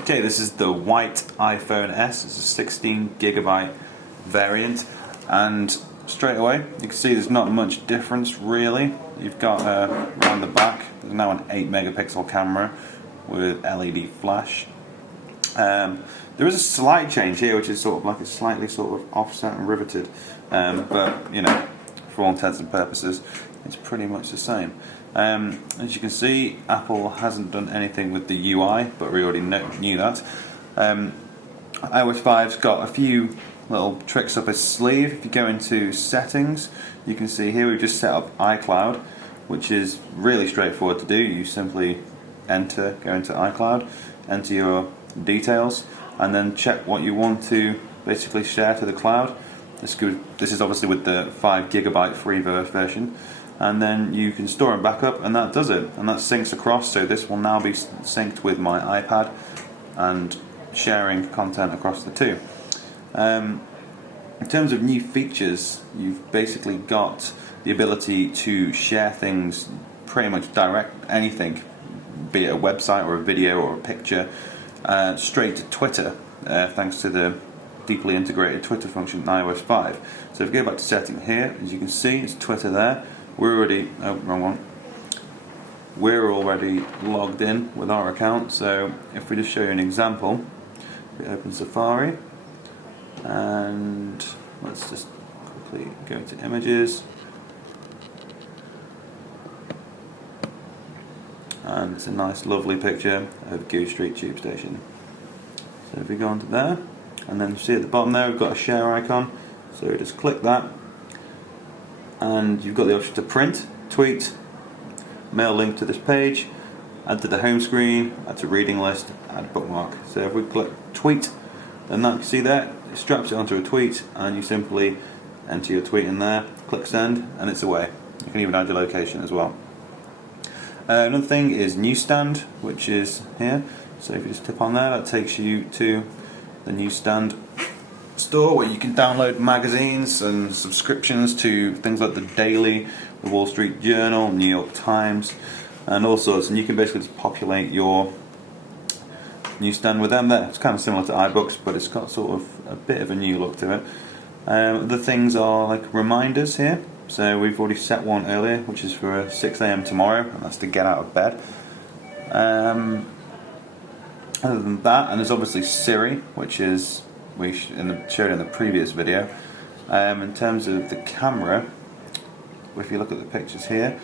Okay, this is the white iPhone S. It's a 16GB variant, and straight away you can see there's not much difference really. You've got around the back, there's now an 8 megapixel camera with LED flash. There is a slight change here, which is sort of like a slightly sort of offset and riveted, but you know, for all intents and purposes, it's pretty much the same. As you can see, Apple hasn't done anything with the UI, but we already knew that. iOS 5's got a few little tricks up its sleeve. If you go into settings, you can see here we've just set up iCloud, which is really straightforward to do. You simply go into iCloud, enter your details, and then check what you want to basically share to the cloud. This is obviously with the 5GB free version, and then you can store and back up, and that does it, and that syncs across. So this will now be synced with my iPad and sharing content across the two. In terms of new features, you've basically got the ability to share things pretty much direct, anything, be it a website or a video or a picture, straight to Twitter, thanks to the deeply integrated Twitter function in iOS 5. So if we go back to setting here, as you can see, it's Twitter there. We're already, wrong one. We're already logged in with our account. So if we just show you an example, we open Safari, and let's just quickly go to images, and it's a nice lovely picture of Goose Street Tube Station. So if we go onto there, and then see at the bottom there we've got a share icon, so just click that, and you've got the option to print, tweet, mail link to this page, add to the home screen, add to reading list, add bookmark. So if we click tweet, then that, you see there, it straps it onto a tweet, and you simply enter your tweet in there, click send, and it's away. You can even add your location as well. Another thing is Newsstand, which is here. So if you just tap on there, that takes you to the Newsstand store, where you can download magazines and subscriptions to things like the Daily, the Wall Street Journal, New York Times, and all sorts. And you can basically just populate your Newsstand with them there. It's kind of similar to iBooks, but it's got sort of a bit of a new look to it. The things are like reminders here. So we've already set one earlier, which is for 6 AM tomorrow, and that's to get out of bed. Other than that, and there's obviously Siri, which is showed in the previous video. In terms of the camera, if you look at the pictures here,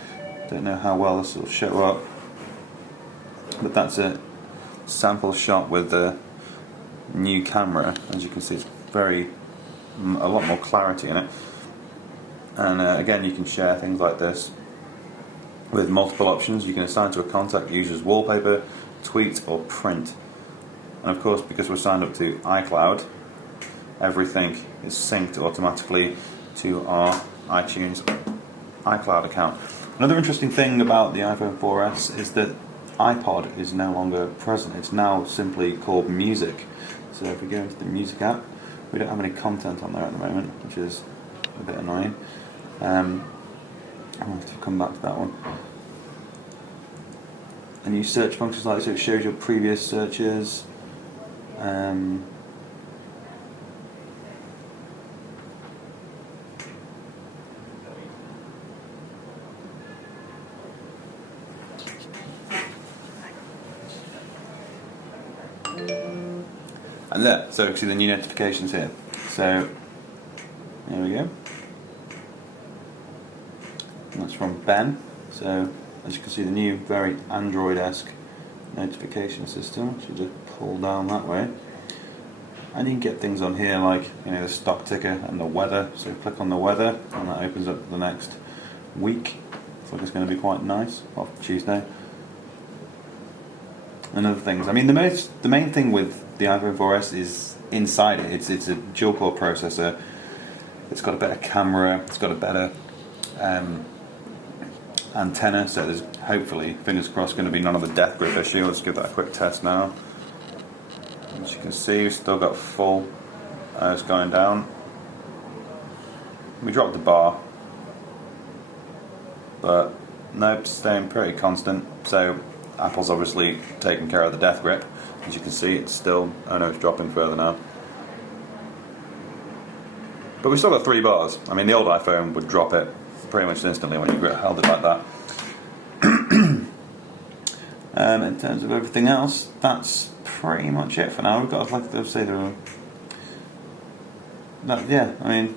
don't know how well this will show up, but that's a sample shot with the new camera. As you can see, it's a lot more clarity in it. And again, you can share things like this with multiple options. You can assign to a contact, use as wallpaper, tweet, or print. And of course, because we're signed up to iCloud, everything is synced automatically to our iTunes iCloud account. Another interesting thing about the iPhone 4S is that iPod is no longer present. It's now simply called Music. So if we go into the Music app, we don't have any content on there at the moment, which is a bit annoying. I'll have to come back to that one. And you search functions like this, so it shows your previous searches. And there, so you can see the new notifications here. So there we go. And that's from Ben. So as you can see, the new, very Android-esque notification system, which you just pull down that way, and you can get things on here like, you know, the stock ticker and the weather. So click on the weather, and that opens up the next week. Looks like it's going to be quite nice, off Tuesday. And other things. I mean, the main thing with the iPhone 4S is inside it. It's a dual-core processor. It's got a better camera. It's got a better antenna. So there's hopefully, fingers crossed, going to be none of the death grip issue. Let's give that a quick test now. As you can see, we've still got full. It's going down. We dropped the bar, but nope, staying pretty constant. So Apple's obviously taken care of the death grip. As you can see, it's still, I know it's dropping further now. But we've still got 3 bars. I mean, the old iPhone would drop it pretty much instantly when you held it like that. In terms of everything else, that's pretty much it for now. We've got, like I say, yeah, I mean,